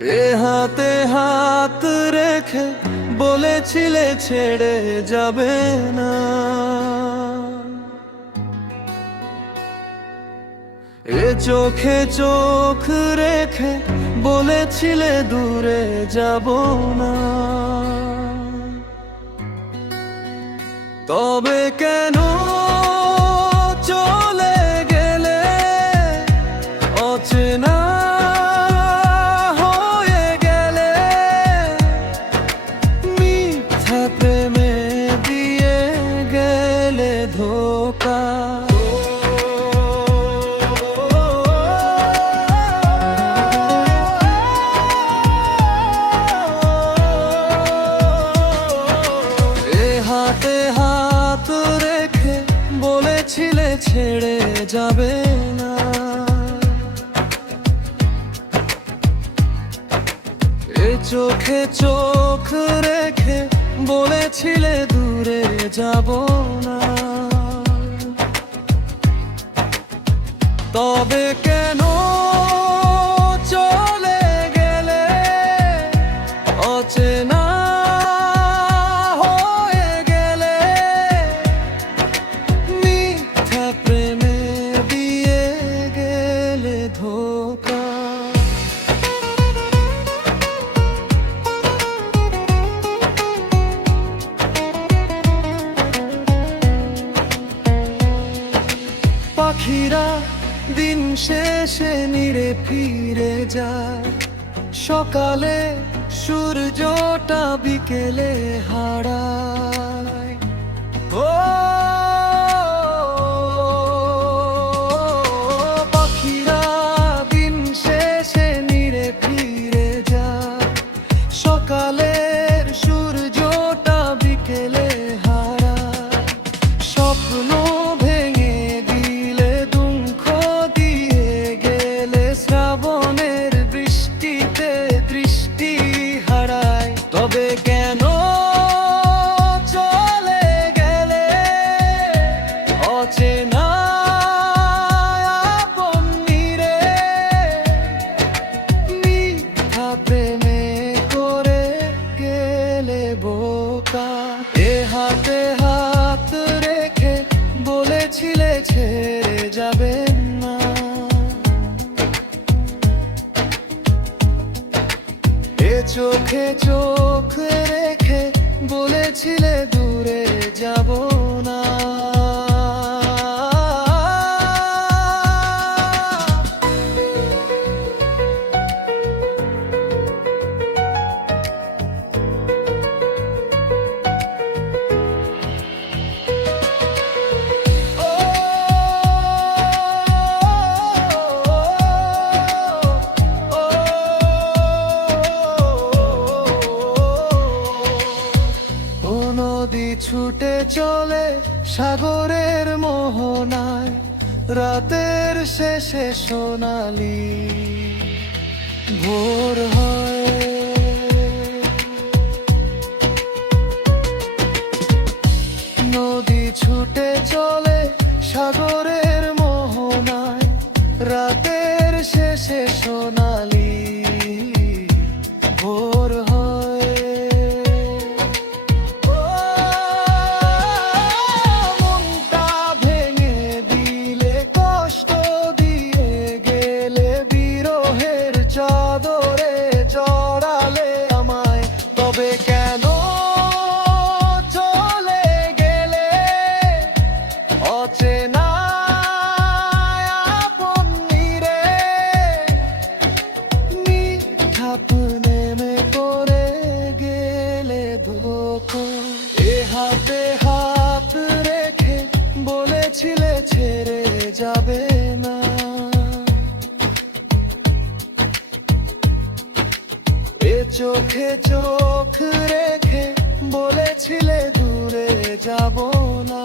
এ হাতে হাত রেখে বলেছিলে ছেড়ে যাবে না, এ চোখে চোখ রেখে বলেছিলে দূরে যাব না। তবে কেন চলে গেলে অচেনা হয়ে গেলে, মিথ্যা প্রেমে দিয়ে গেলে ধোঁকা। হাতে হাত রেখে বলেছিলে ছেড়ে যাবে না, এ চোখে চোখ রেখে বলেছিলে দূরে যাব না। তবে কেন চলে গেলে অচেনা পাখিরা দিন শেষে নিরে ফিরে যায়, সকালে সূর্যটা বিকেলে হারায়। ও পাখিরা দিন শেষে নিরে ফিরে যায়, সকালের সূর্যটা বিকেলে হারায়। স্বপ্ন তবে কেন চলে গেলে অচেনা আপন নিরে, মিথ্যা প্রেমে করে গেলে বোকা। এ হাতে হাত রেখে বলেছিলে ছেড়ে যাবে না, চোখে চোখ রেখে বলেছিলে দূরে যাব না। নদী ছুটে চলে সাগরের মোহনায়, রাতের শেষে সোনালি ভোর হয়। নদী ছুটে চলে সাগরের মোহনায়, রাতের শেষে সোনালি ভোর হয়। তবে কেন চলে গেলে অচেনা আপন নিরে, মিথ্যা প্রেমে করে গেলে ধোঁকা। এ হাতে হাত রেখে বলেছিলে ছেড়ে যাবে না, চোখে চোখ রেখে বলেছিলে দূরে যাব না।